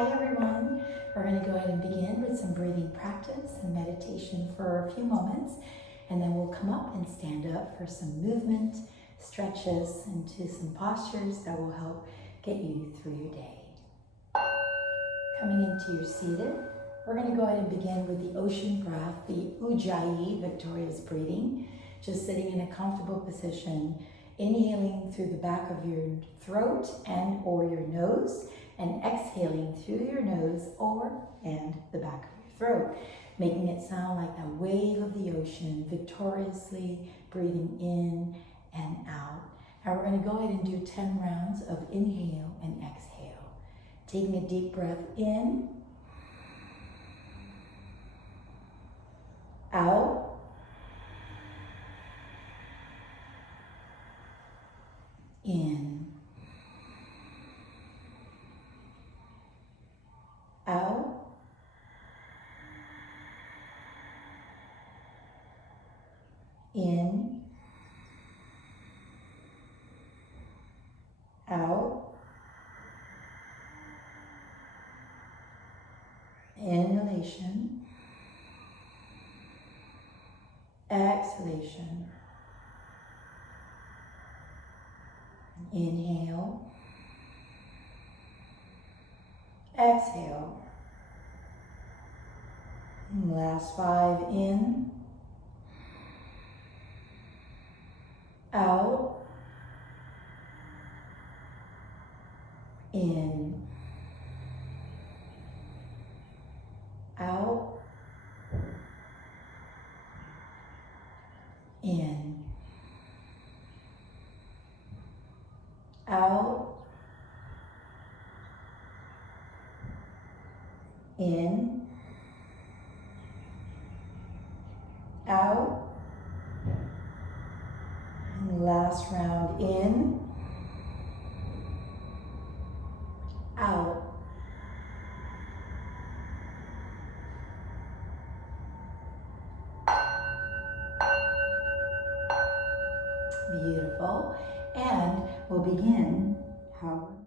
Hi everyone. We're going to go ahead and begin with some breathing practice and meditation for a few moments, and then we'll come up and stand up for some movement, stretches, and to some postures that will help get you through your day. Coming into your seated, we're going to go ahead and begin with the ocean breath, the Ujjayi, victorious breathing. Just sitting in a comfortable position, inhaling through the back of your throat and or your nose, and exhaling through your nose and the back of your throat, making it sound like a wave of the ocean, victoriously breathing in and out. And we're going to go ahead and do 10 rounds of inhale and exhale. Taking a deep breath in, out, in, out, in, out, inhalation, exhalation, inhale, exhale. And last 5 in, out, in, out, in, out, in, out, and last round in, out. Beautiful. And we'll begin how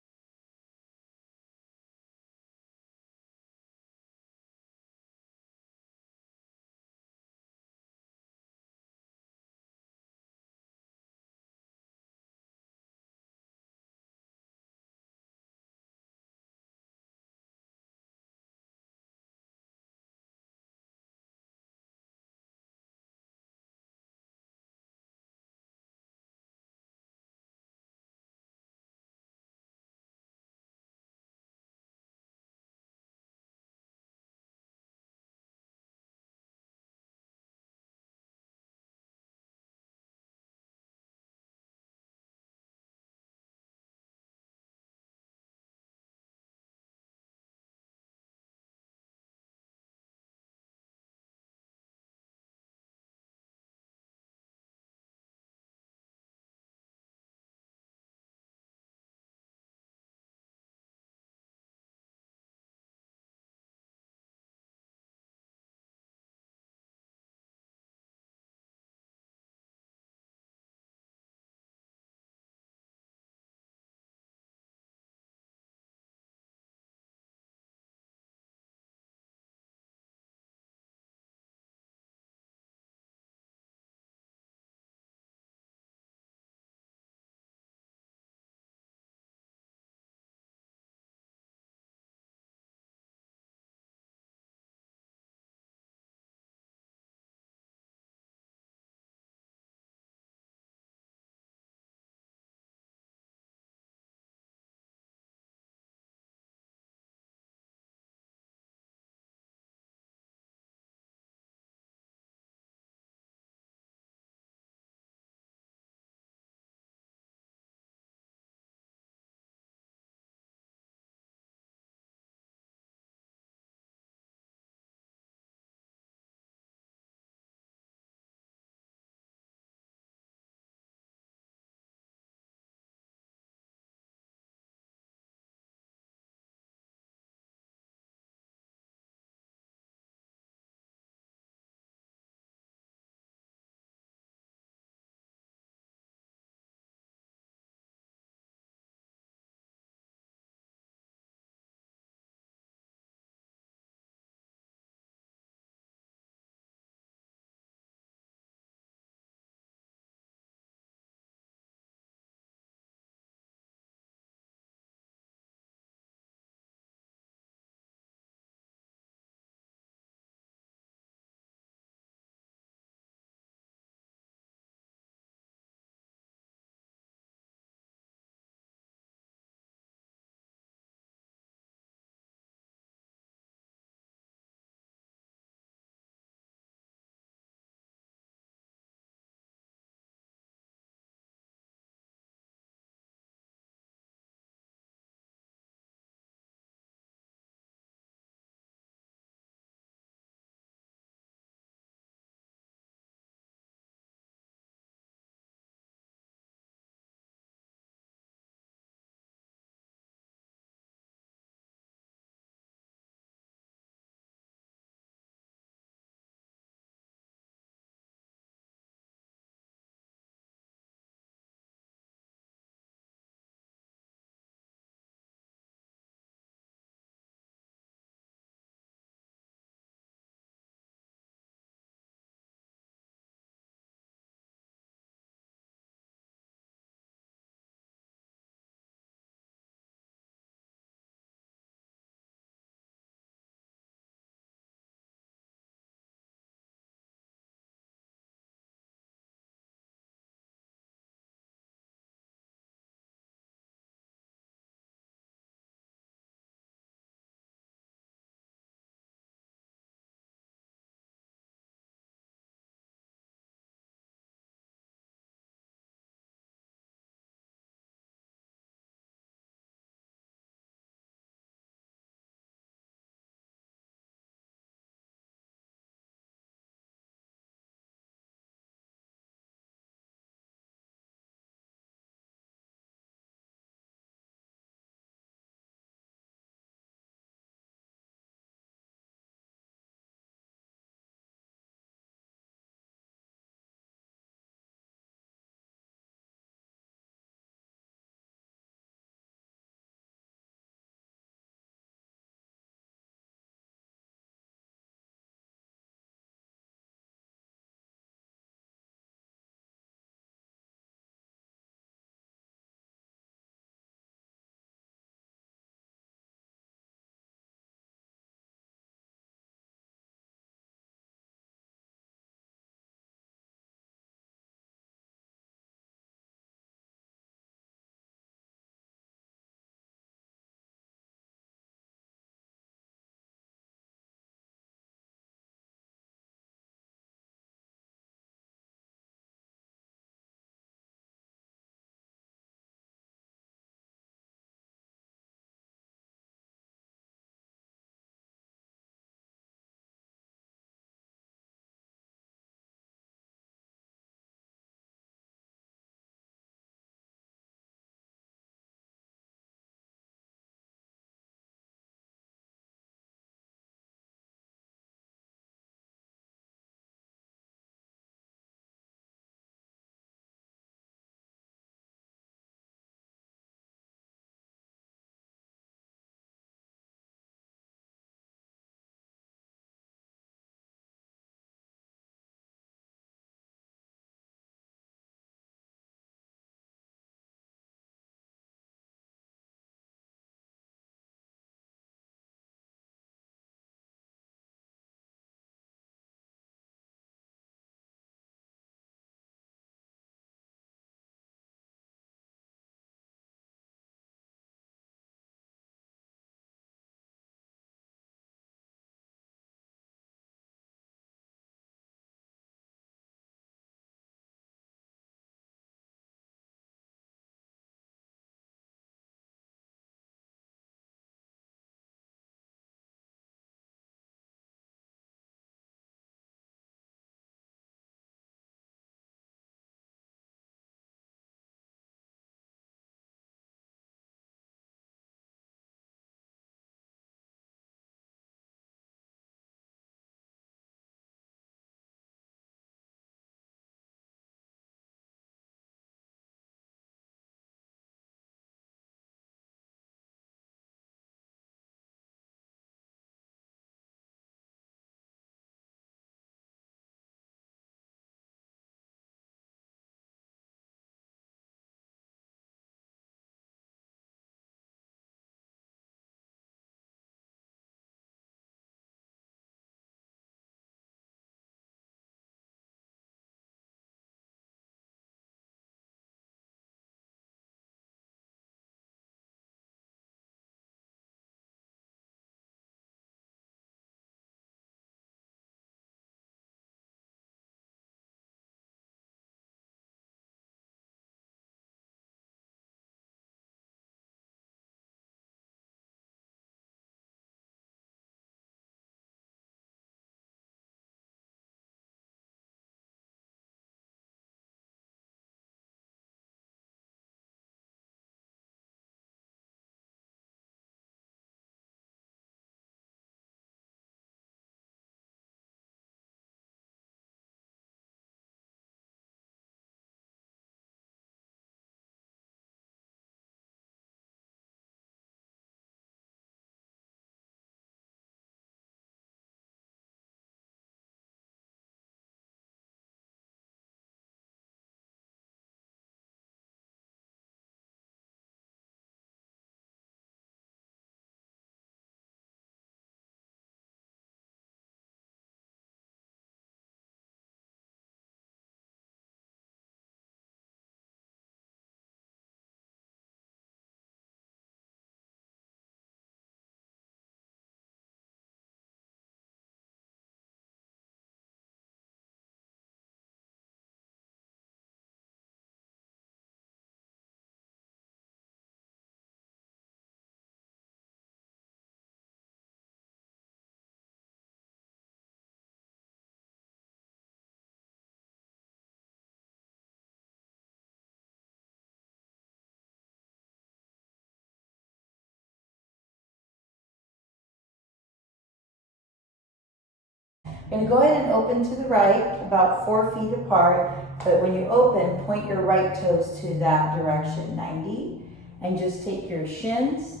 You're going to go ahead and open to the right, about 4 feet apart, but when you open, point your right toes to that direction, 90, and just take your shins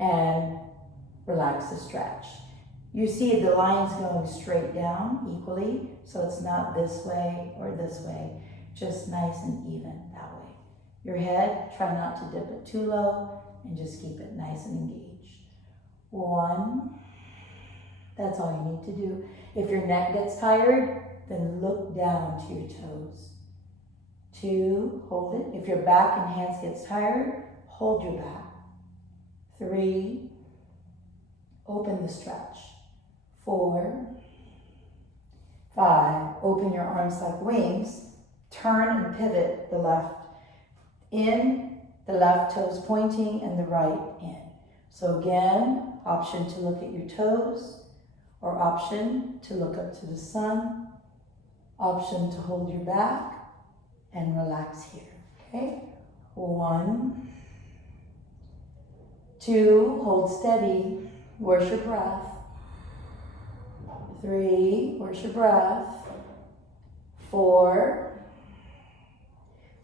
and relax the stretch. You see the lines going straight down equally, so it's not this way or this way, just nice and even that way. Your head, try not to dip it too low, and just keep it nice and engaged. 1, that's all you need to do. If your neck gets tired, then look down to your toes. 2, hold it. If your back and hands gets tired, hold your back. 3, open the stretch. 4, 5, open your arms like wings. Turn and pivot the left in, the left toes pointing and the right in. So again, option to look at your toes, or option to look up to the sun, option to hold your back and relax here, okay? 1, 2, hold steady, where's your breath? 3, where's your breath? 4,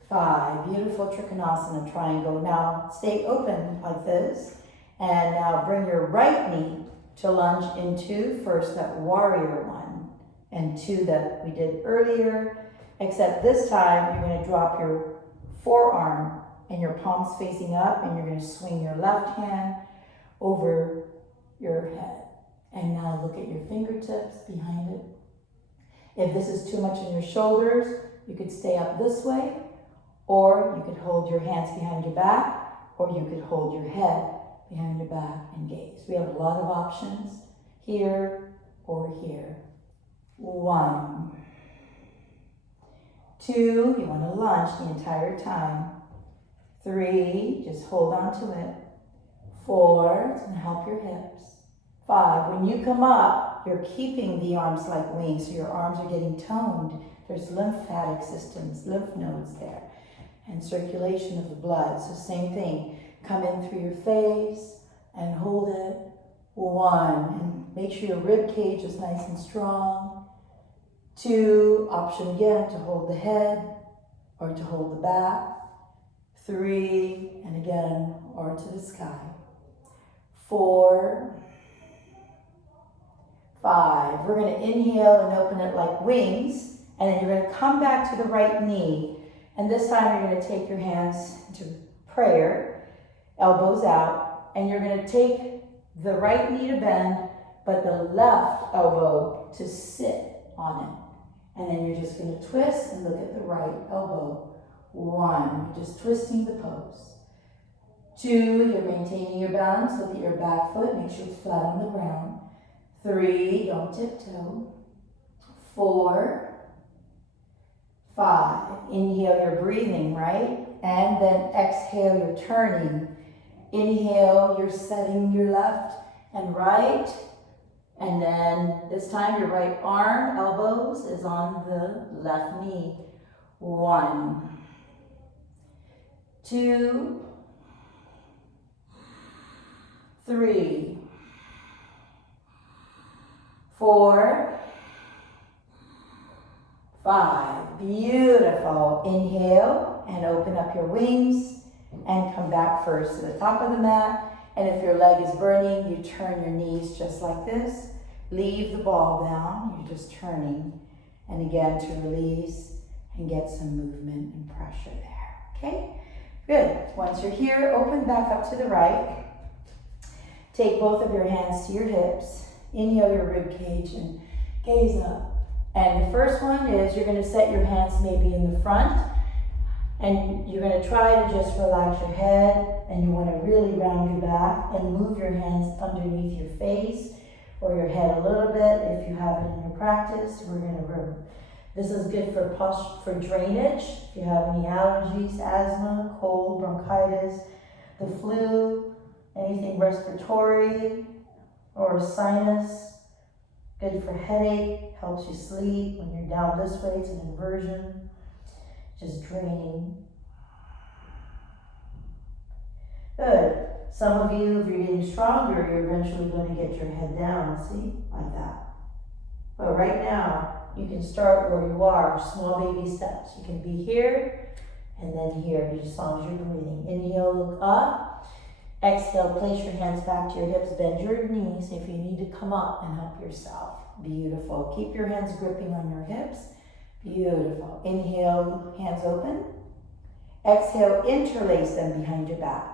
5, beautiful Trikonasana triangle. Now stay open like this, and now bring your right knee to lunge into first that warrior 1 and 2 that we did earlier, except this time you're going to drop your forearm and your palms facing up, and you're going to swing your left hand over your head. And now look at your fingertips behind it. If this is too much in your shoulders, you could stay up this way, or you could hold your hands behind your back, or you could hold your head behind your back and gaze. We have a lot of options here or here. 1, 2, you want to lunge the entire time. 3, just hold on to it. 4, it's going to help your hips. 5, when you come up, you're keeping the arms like wings, so your arms are getting toned. There's lymphatic systems, lymph nodes there, and circulation of the blood. So same thing, come in through your face and hold it. 1, and make sure your rib cage is nice and strong. 2, option again to hold the head or to hold the back. 3, and again, or to the sky. 4, 5. We're going to inhale and open it like wings, and then you're going to come back to the right knee. And this time you're going to take your hands into prayer, elbows out, and you're going to take the right knee to bend, but the left elbow to sit on it. And then you're just going to twist and look at the right elbow. 1, you're just twisting the pose. 2, you're maintaining your balance. Look at your back foot, make sure it's flat on the ground. 3, don't tiptoe. 4, 5, inhale, you're breathing, right? And then exhale, you're turning. Inhale, you're setting your left and right. And then this time your right arm, elbows, is on the left knee. 1, 2, 3, 4, 5. Beautiful. Inhale and open up your wings and come back first to the top of the mat. And if your leg is burning, you turn your knees just like this. Leave the ball down. You're just turning. And again, to release and get some movement and pressure there. Okay? Good. Once you're here, open back up to the right. Take both of your hands to your hips. Inhale your rib cage and gaze up. And the first one is you're going to set your hands maybe in the front, and you're going to try to just relax your head, and you want to really round your back and move your hands underneath your face or your head a little bit if you have it in your practice. This is good for drainage. If you have any allergies, asthma, cold, bronchitis, the flu, anything respiratory or sinus. Good for headache, helps you sleep. When you're down this way, it's an inversion. Just draining. Good. Some of you, if you're getting stronger, you're eventually going to get your head down, see? Like that. But right now, you can start where you are, small baby steps. You can be here and then here, just as long as you're breathing. Inhale, look up. Exhale, place your hands back to your hips, bend your knees if you need to come up and help yourself. Beautiful. Keep your hands gripping on your hips. Beautiful. Inhale, hands open. Exhale, interlace them behind your back.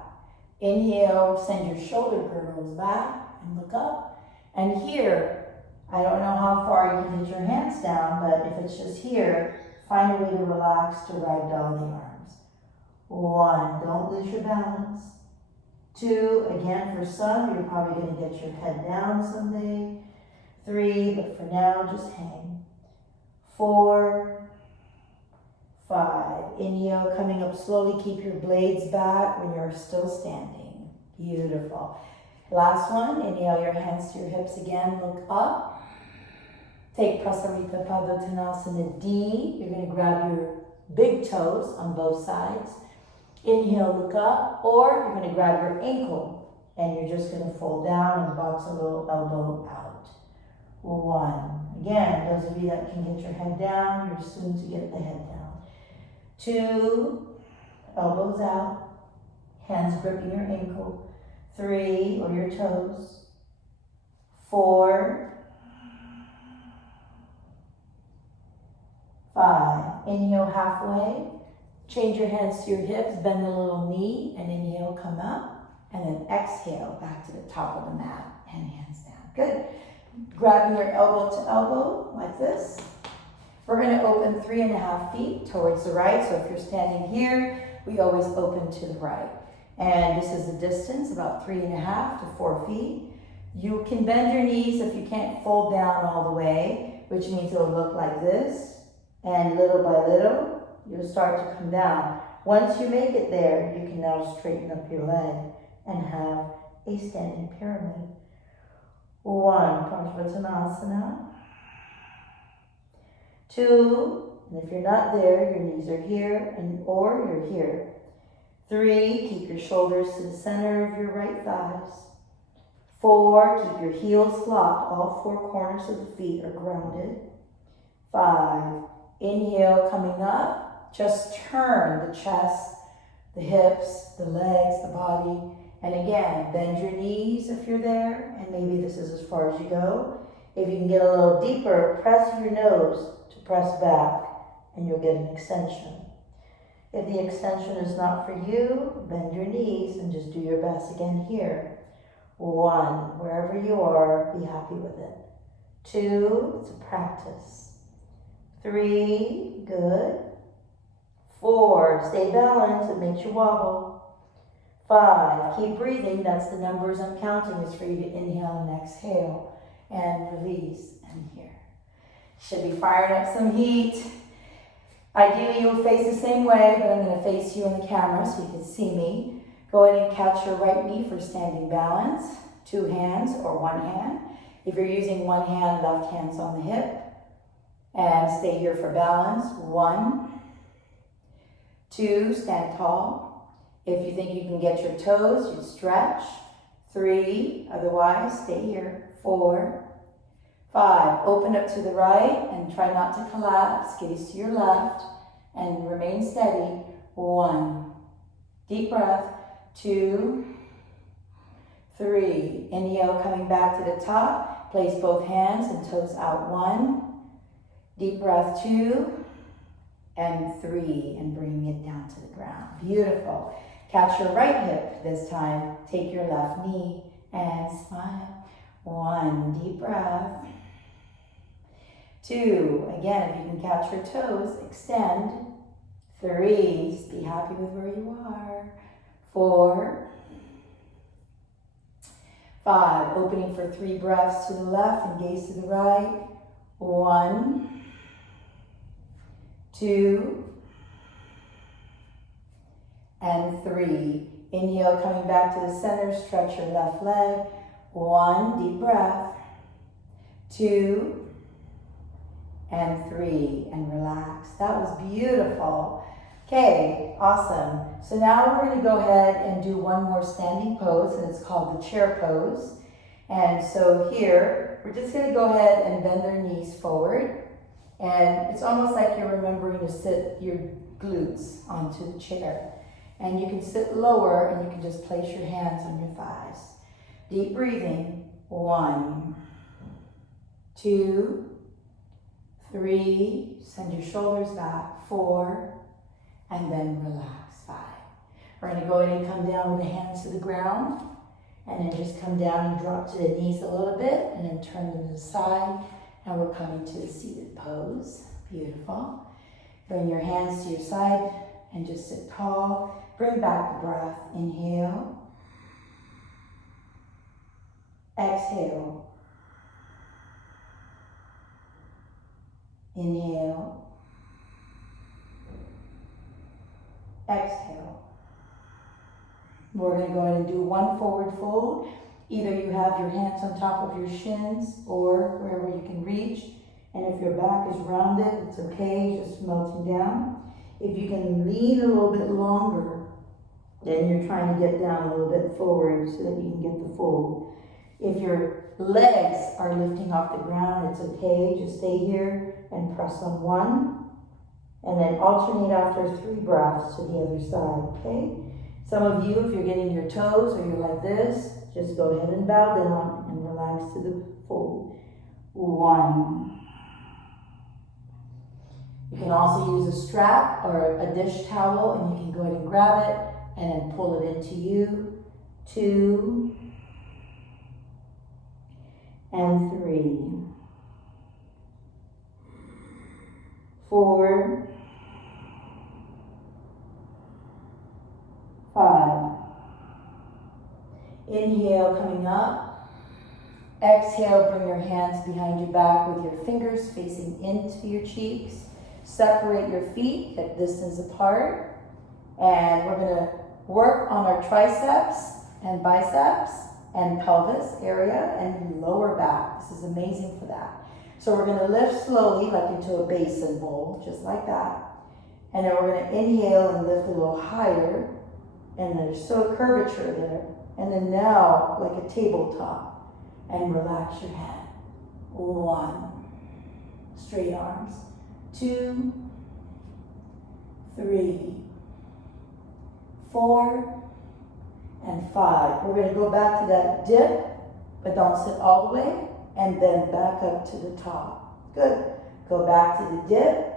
Inhale, send your shoulder girdles back and look up. And here, I don't know how far you can get your hands down, but if it's just here, find a way to relax to ragdoll the arms. 1, don't lose your balance. 2, again, for some, you're probably going to get your head down someday. 3, but for now, just hang. 4, 5. Inhale, coming up slowly. Keep your blades back when you're still standing. Beautiful. Last one. Inhale, your hands to your hips again. Look up. Take Prasarita Padottanasana D. You're going to grab your big toes on both sides. Inhale, look up. Or you're going to grab your ankle and you're just going to fold down and box a little elbow out. 1. Again, those of you that can get your head down, you're soon to get the head down. 2, elbows out, hands gripping your ankle. 3, or your toes. 4, 5. Inhale halfway. Change your hands to your hips, bend a little knee, and inhale, come up. And then exhale back to the top of the mat and hands down. Good. Grabbing your elbow to elbow like this. We're going to open 3.5 feet towards the right. So if you're standing here, we always open to the right. And this is the distance, about 3.5 to 4 feet. You can bend your knees if you can't fold down all the way, which means it'll look like this. And little by little, you'll start to come down. Once you make it there, you can now straighten up your leg and have a standing pyramid. 1, Parsvottanasana. 2, and if you're not there, your knees are here or you're here. 3, keep your shoulders to the center of your right thighs. 4, keep your heels locked. All 4 corners of the feet are grounded. 5, inhale, coming up. Just turn the chest, the hips, the legs, the body. And again, bend your knees if you're there. And maybe this is as far as you go. If you can get a little deeper, press your nose to press back and you'll get an extension. If the extension is not for you, bend your knees and just do your best again here. 1, wherever you are, be happy with it. 2, it's a practice. 3, good. 4, stay balanced, it makes you wobble. 5, keep breathing, that's the numbers I'm counting, is for you to inhale and exhale. And release, and here. Should be firing up some heat. Ideally, you'll face the same way, but I'm going to face you in the camera so you can see me. Go ahead and catch your right knee for standing balance. 2 hands or 1 hand. If you're using 1 hand, left hand's on the hip. And stay here for balance. 1, 2, stand tall. If you think you can get your toes, you stretch. 3, otherwise, stay here. 4, 5, open up to the right and try not to collapse. Gaze to your left and remain steady. 1, deep breath. 2, 3, inhale, coming back to the top. Place both hands and toes out. 1, deep breath. 2, and 3, and bringing it down to the ground. Beautiful. Catch your right hip this time. Take your left knee and smile. 1, deep breath. 2, again, if you can catch your toes, extend. 3, just be happy with where you are. 4, 5, opening for 3 breaths to the left and gaze to the right. 1, 2, and 3. Inhale, coming back to the center, stretch your left leg. 1, deep breath. 2, and 3, and relax. That was beautiful. Okay, awesome. So now we're going to go ahead and do one more standing pose, and it's called the chair pose. And so here, here, we're just gonna go ahead and bend their knees forward. And it's almost like you're remembering to sit your glutes onto the chair. And you can sit lower and you can just place your hands on your thighs. Deep breathing. 1, 2, 3. Send your shoulders back. 4. And then relax. 5. We're going to go ahead and come down with the hands to the ground. And then just come down and drop to the knees a little bit. And then turn them to the side. And we're coming to the seated pose. Beautiful. Bring your hands to your side and just sit tall. Bring back the breath. Inhale. Exhale. Inhale. Exhale. We're going to go ahead and do one forward fold. Either you have your hands on top of your shins or wherever you can reach. And if your back is rounded, it's okay, just melting down. If you can lean a little bit longer, then you're trying to get down a little bit forward so that you can get the fold. If your legs are lifting off the ground, it's okay. Just stay here and press on one. And then alternate after 3 breaths to the other side, okay? Some of you, if you're getting your toes or you're like this, just go ahead and bow down and relax to the fold. 1. You can also use a strap or a dish towel and you can go ahead and grab it and then pull it into you. 2. And 3. 4. 5. Inhale, coming up. Exhale, bring your hands behind your back with your fingers facing into your cheeks. Separate your feet at distance apart. And we're going to work on our triceps and biceps and pelvis area and lower back. This is amazing for that. So we're going to lift slowly, like into a basin bowl, just like that. And then we're going to inhale and lift a little higher. And there's still a curvature there. And then now, like a tabletop, and relax your head. 1. Straight arms. 2. 3. 4. And 5. We're going to go back to that dip, but don't sit all the way, and then back up to the top. Good. Go back to the dip,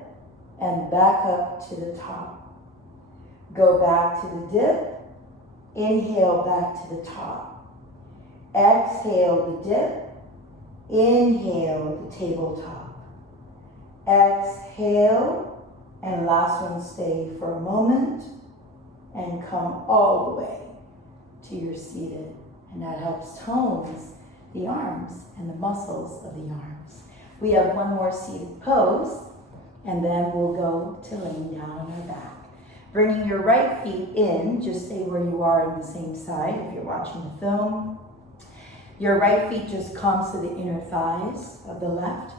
and back up to the top. Go back to the dip. Inhale back to the top. Exhale the dip. Inhale the tabletop. Exhale, and last one, stay for a moment and come all the way to your seated. And that helps tones the arms and the muscles of the arms. We have one more seated pose, and then we'll go to laying down on our back. Bringing your right feet in, just stay where you are on the same side if you're watching the film. Your right feet just comes to the inner thighs of the left.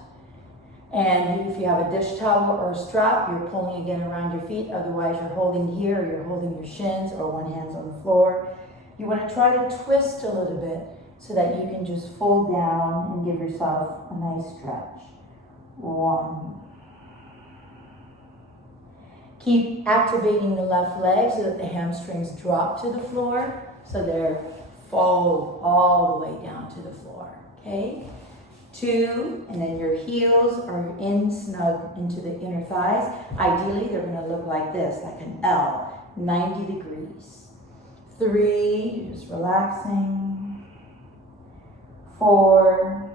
And if you have a dish towel or a strap, you're pulling again around your feet. Otherwise, you're holding here, or you're holding your shins, or one hand's on the floor. You want to try to twist a little bit so that you can just fold down and give yourself a nice stretch. 1. Keep activating the left leg so that the hamstrings drop to the floor, so they're fold all the way down to the floor, okay? 2, and then your heels are in snug into the inner thighs. Ideally, they're gonna look like this, like an L, 90 degrees. 3, you're just relaxing. 4,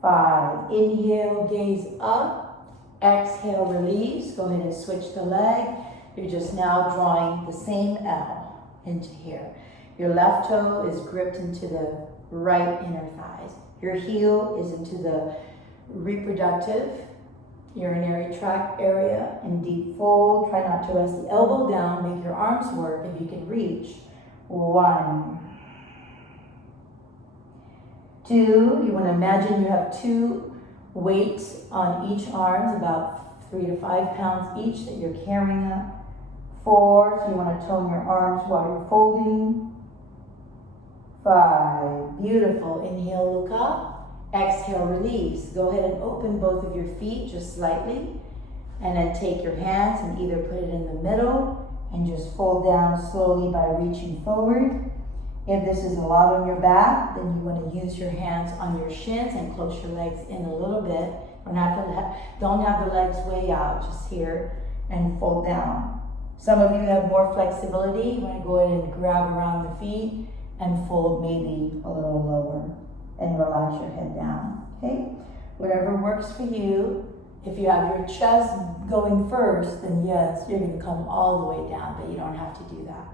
5, inhale, gaze up. Exhale, release. Go ahead and switch the leg. You're just now drawing the same L into here. Your left toe is gripped into the right inner thighs. Your heel is into the reproductive urinary tract area in deep fold. Try not to rest the elbow down. Make your arms work if you can reach. 1. 2. You want to imagine you have 2 weights on each arms, about 3 to 5 pounds each that you're carrying up. 4, so you want to tone your arms while you're folding. 5. Beautiful. Inhale, look up. Exhale, release. Go ahead and open both of your feet just slightly. And then take your hands and either put it in the middle and just fold down slowly by reaching forward. If this is a lot on your back, then you want to use your hands on your shins and close your legs in a little bit. Don't have the legs way out, just here, and fold down. Some of you have more flexibility. You want to go ahead and grab around the feet and fold maybe a little lower and relax your head down, okay? Whatever works for you. If you have your chest going first, then yes, you're going to come all the way down, but you don't have to do that.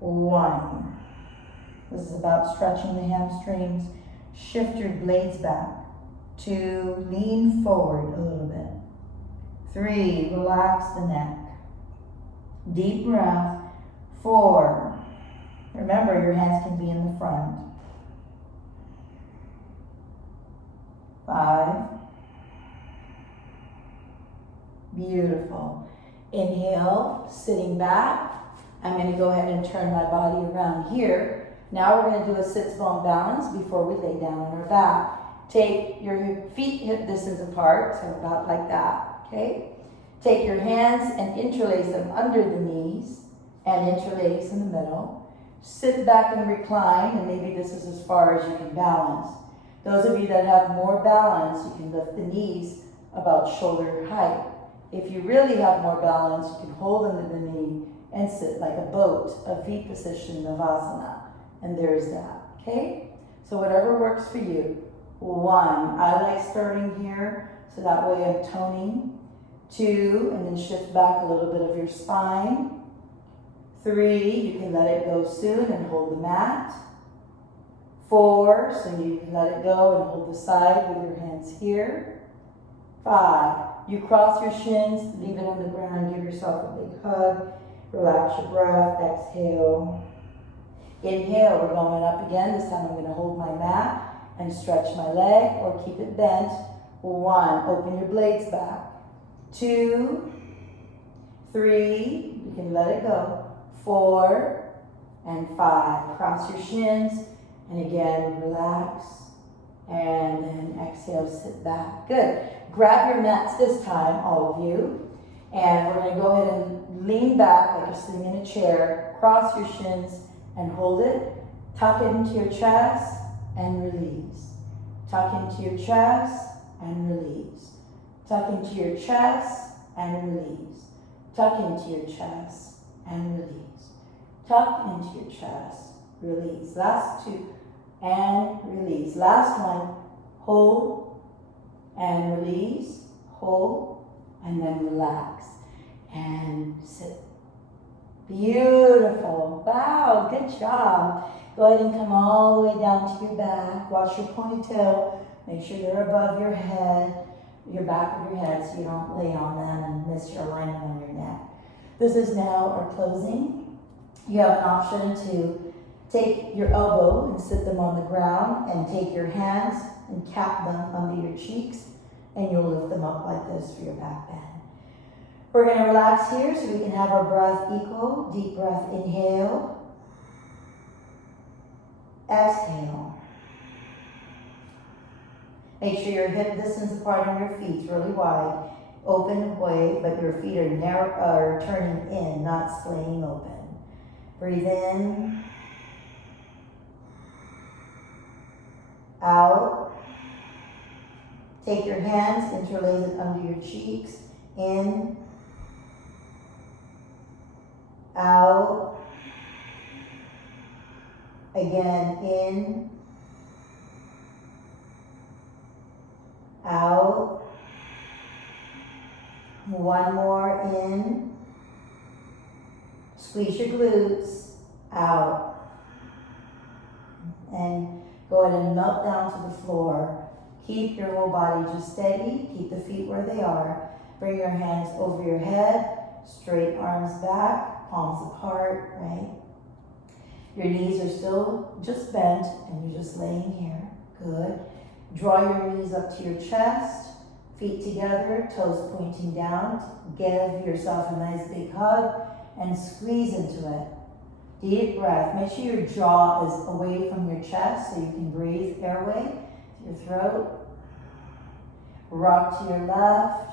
1. This is about stretching the hamstrings. Shift your blades back. 2, lean forward a little bit. 3, relax the neck. Deep breath. 4, remember your hands can be in the front. 5, beautiful. Inhale, sitting back. I'm going to go ahead and turn my body around here. Now we're going to do a sits bone balance before we lay down on our back. Take your feet hip distance apart, so about like that, okay? Take your hands and interlace them under the knees and interlace in the middle. Sit back and recline, and maybe this is as far as you can balance. Those of you that have more balance, you can lift the knees about shoulder height. If you really have more balance, you can hold under the knee and sit like a boat, a V position, Navasana. And there's that, okay? So whatever works for you. 1, I like starting here, so that way I'm toning. 2, and then shift back a little bit of your spine. 3, you can let it go soon and hold the mat. 4, so you can let it go and hold the side with your hands here. 5, you cross your shins, leave it on the ground, give yourself a big hug. Relax your breath, exhale. Inhale, we're going up again. This time I'm going to hold my mat and stretch my leg or keep it bent. 1, open your blades back. 2, 3, you can let it go. 4 and 5. Cross your shins and again relax and then exhale, sit back. Good. Grab your mats this time, all of you, and we're going to go ahead and lean back like you're sitting in a chair. Cross your shins and hold it. Tuck it into your chest and release. Tuck into your chest and release. Tuck into your chest and release. Tuck into your chest and release. Tuck into your chest, release. Last 2 and release. Last one, hold and release, hold and then relax and sit. Beautiful. Wow, good job. Go ahead and come all the way down to your back. Watch your ponytail. Make sure they're above your head, your back of your head, so you don't lay on them and miss your alignment on your neck. This is now our closing. You have an option to take your elbow and sit them on the ground and take your hands and cap them under your cheeks, and you'll lift them up like this for your back bend. We're going to relax here so we can have our breath equal. Deep breath, inhale. Exhale. Make sure your hip distance apart on your feet is really wide. Open away, but your feet are narrow, turning in, not splaying open. Breathe in. Out. Take your hands, interlace it under your cheeks. In. Out. Again, in. Out. One more, in. Squeeze your glutes. Out. And go ahead and melt down to the floor. Keep your whole body just steady. Keep the feet where they are. Bring your hands over your head. Straight arms back, palms apart, right? Your knees are still just bent and you're just laying here. Good. Draw your knees up to your chest, feet together, toes pointing down. Give yourself a nice big hug and squeeze into it. Deep breath. Make sure your jaw is away from your chest so you can breathe airway to your throat. Rock to your left.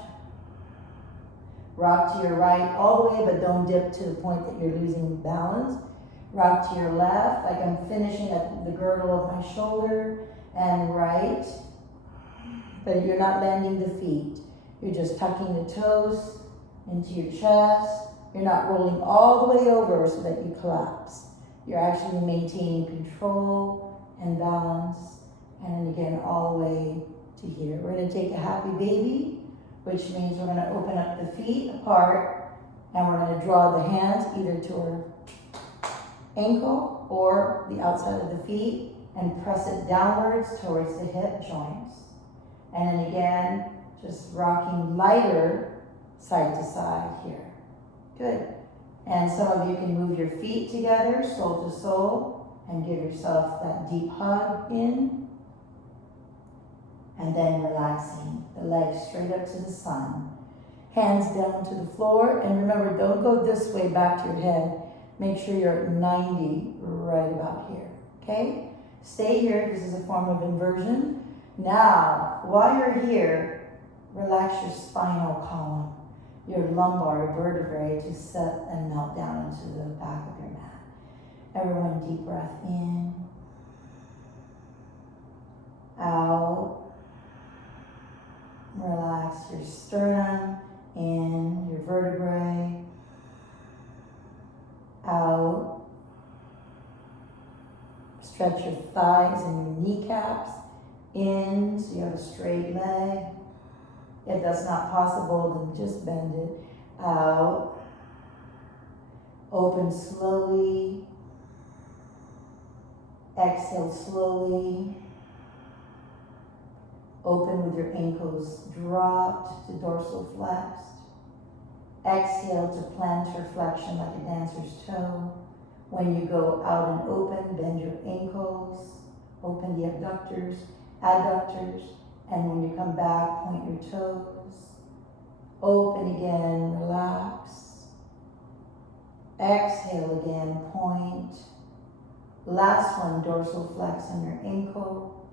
Rock to your right all the way, but don't dip to the point that you're losing balance. Rock to your left, like I'm finishing at the girdle of my shoulder, and right. But you're not landing the feet. You're just tucking the toes into your chest. You're not rolling all the way over so that you collapse. You're actually maintaining control and balance. And then again, all the way to here. We're going to take a happy baby, which means we're going to open up the feet apart, and we're going to draw the hands either to our ankle or the outside of the feet and press it downwards towards the hip joints. And then again, just rocking lighter side to side here. Good. And some of you can move your feet together, soul to soul, and give yourself that deep hug in. And then relaxing the legs straight up to the sun. Hands down to the floor. And remember, don't go this way back to your head. Make sure you're at 90 right about here. Okay? Stay here. This is a form of inversion. Now, while you're here, relax your spinal column, your lumbar vertebrae to set and melt down into the back of your mat. Everyone, deep breath in, out. Relax your sternum in, your vertebrae, out. Stretch your thighs and your kneecaps in, so you have a straight leg. If that's not possible, then just bend it out. Open slowly. Exhale slowly. Open with your ankles dropped to dorsal flexed. Exhale to plantar flexion like a dancer's toe. When you go out and open, bend your ankles. Open the abductors, adductors. And when you come back, point your toes. Open again, relax. Exhale again, point. Last one, dorsal flex on your ankle.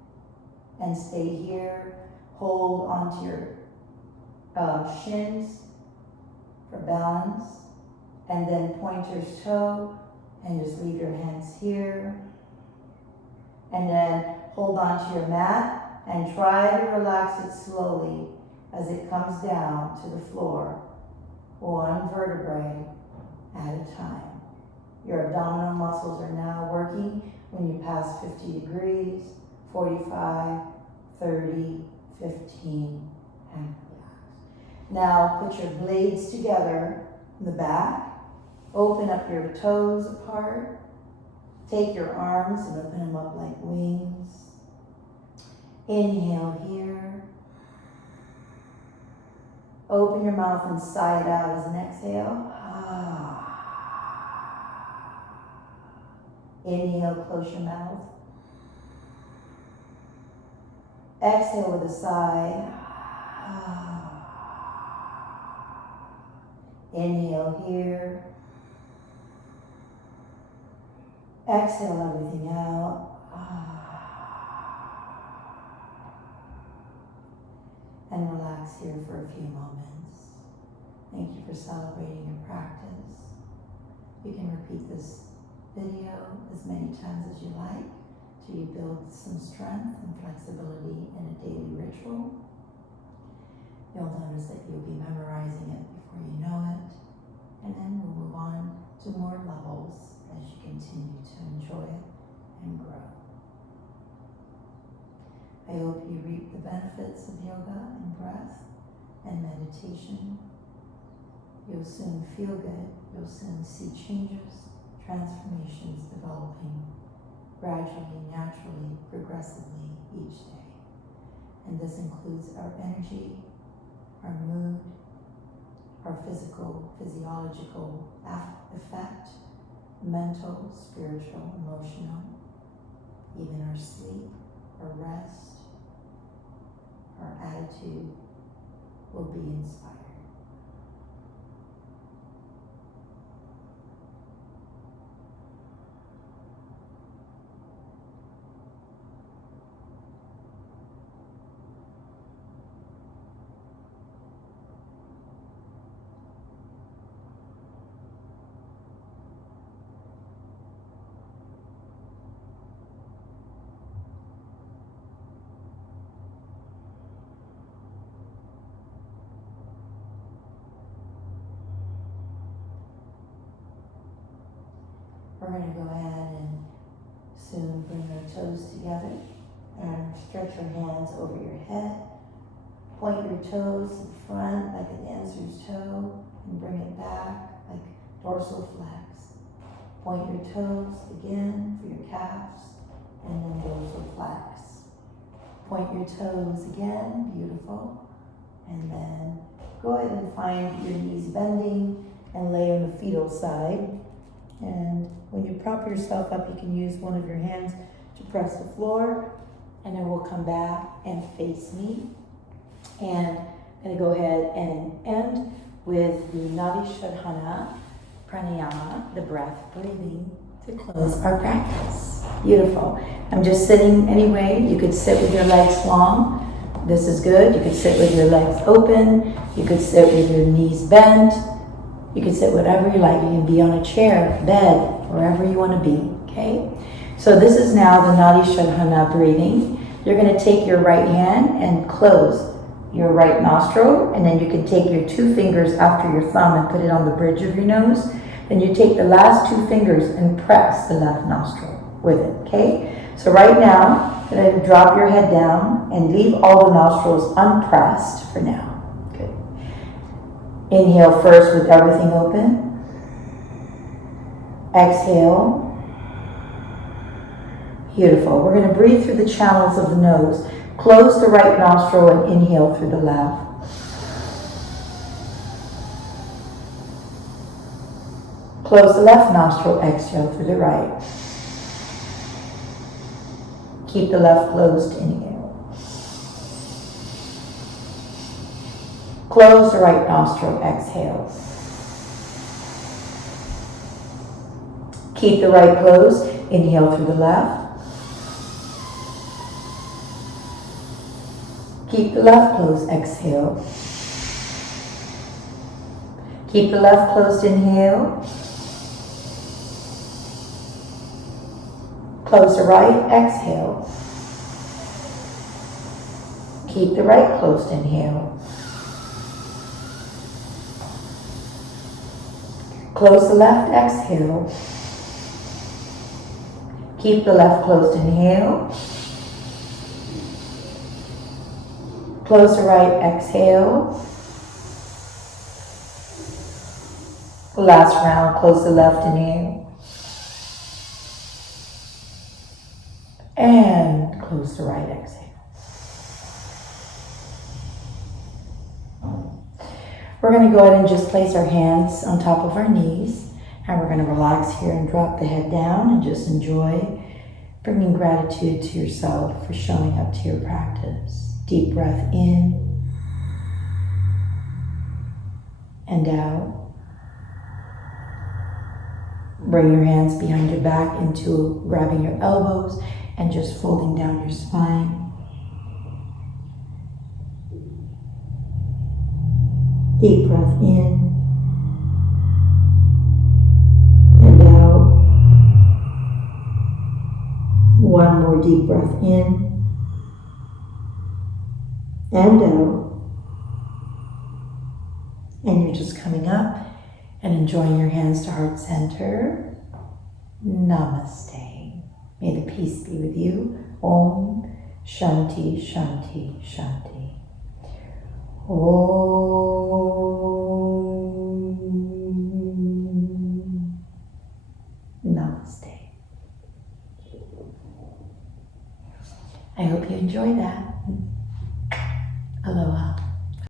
And stay here. Hold onto your shins for balance. And then pointer's toe. And just leave your hands here. And then hold onto your mat. And try to relax it slowly as it comes down to the floor, one vertebrae at a time. Your abdominal muscles are now working when you pass 50 degrees, 45, 30, 15, and relax. Now put your blades together in the back. Open up your toes apart. Take your arms and open them up like wings. Inhale here. Open your mouth and sigh it out as an exhale. Inhale, close your mouth. Exhale with a sigh. Inhale here. Exhale everything out. And relax here for a few moments. Thank you for celebrating your practice. You can repeat this video as many times as you like till you build some strength and flexibility in a daily ritual. You'll notice that you'll be memorizing it before you know it, and then we'll move on to more levels as you continue to enjoy it and grow. I hope you reap the benefits of yoga and breath and meditation. You'll soon feel good. You'll soon see changes, transformations developing gradually, naturally, progressively each day. And this includes our energy, our mood, our physical, physiological effect, mental, spiritual, emotional, even our sleep, our rest, our attitude will be inspired. We're going to go ahead and soon bring your toes together and stretch your hands over your head. Point your toes in front like a dancer's toe and bring it back like dorsal flex. Point your toes again for your calves and then dorsal flex. Point your toes again, beautiful. And then go ahead and find your knees bending and lay on the fetal side. And when you prop yourself up, you can use one of your hands to press the floor. And then we'll come back and face me. And I'm going to go ahead and end with the Nadi Shodhana Pranayama, the breath breathing, to close our practice. Beautiful. I'm just sitting anyway. You could sit with your legs long. This is good. You could sit with your legs open. You could sit with your knees bent. You can sit whatever you like. You can be on a chair, bed, wherever you want to be, okay? So this is now the Nadi Shodhana breathing. You're going to take your right hand and close your right nostril, and then you can take your 2 fingers after your thumb and put it on the bridge of your nose. Then you take the last 2 fingers and press the left nostril with it, okay? So right now, you're going to drop your head down and leave all the nostrils unpressed for now. Good. Inhale first with everything open. Exhale. Beautiful. We're going to breathe through the channels of the nose. Close the right nostril and inhale through the left. Close the left nostril, exhale through the right. Keep the left closed, inhale. Close the right nostril, exhale. Keep the right closed, inhale through the left. Keep the left closed, exhale. Keep the left closed, inhale. Close the right, exhale. Keep the right closed, inhale. Close the left, exhale. Keep the left closed, inhale. Close the right, exhale. Last round, close the left, inhale. And close the right, exhale. We're going to go ahead and just place our hands on top of our knees. And we're going to relax here and drop the head down and just enjoy bringing gratitude to yourself for showing up to your practice. Deep breath in and out. Bring your hands behind your back into grabbing your elbows and just folding down your spine. Deep breath in and out. One more deep breath in and out. And you're just coming up and enjoying your hands to heart center. Namaste. May the peace be with you. Om Shanti Shanti Shanti. Om